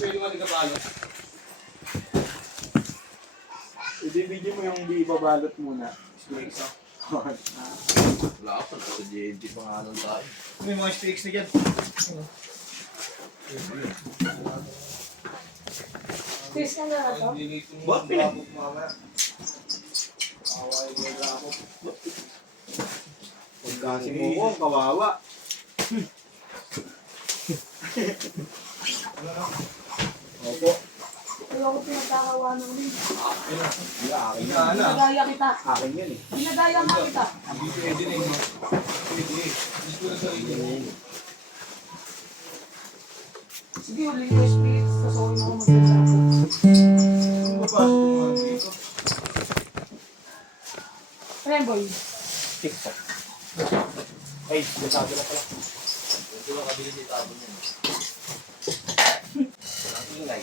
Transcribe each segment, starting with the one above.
Pwede mo nagkabalot. I-video mo yung hindi ibabalot muna. Speaks ah. Wala ako, sa JNT pa nga nun tayo. May mga speaks na dyan. Tis ka na na to? Ba't pinag- Pagkasi mo ko, kawawa. Opo. Wala ko pinagkakawa ng rin. Hindi, akin yan. Ano? Pinagaya kita. Akin yan eh. Pinagaya nga kita. Hindi pwede na yun. Pwede eh. Gusto na sarili mo. Sige, ulit ko spirits. Kasoy mo magkasama. Ano ba pasok mo mga dito? Ano yan, boy? TikTok. Ay, nasabi na pala. Ito lang kabili sa itabon yan. Walang ingay.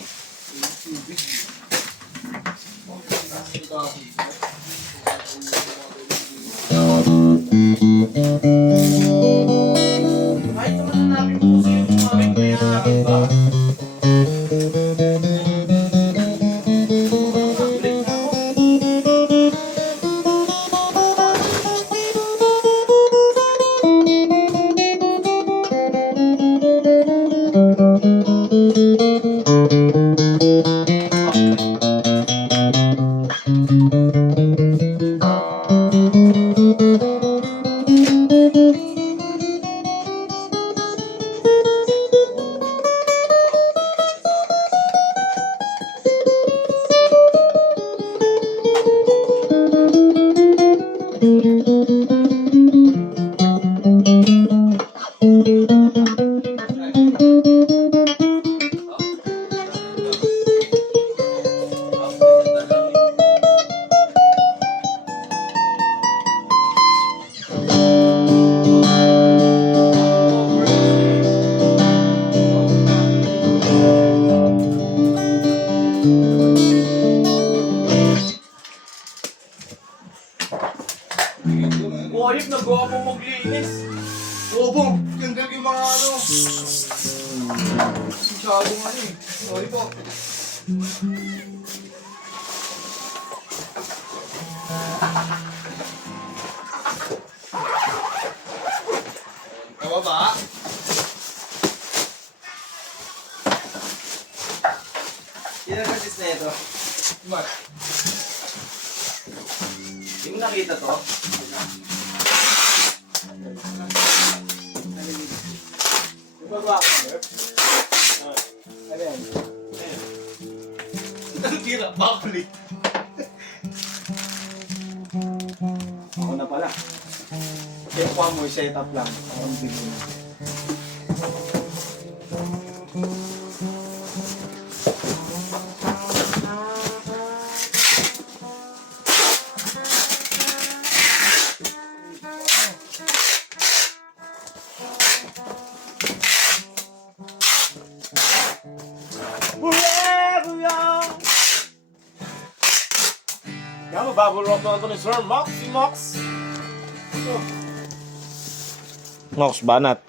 Kahit naman namin po sa'yo yung aming mayayakin ba? Boyip, nagawa mo maglinis. Opo, tanggal yung mga ano. Masyadong ano eh. Sorry po. Kababa. Sino nag-assist na ito? Mat. Hindi mo nakita to? Ibaba ako, sir. Ano yan? Ang tira, backflip. Ako na pala. Kaya pa mo, setup lang. Parang video. Yan, bubble wrap na ito ni Sir Mox, si Mox. Mox, banat.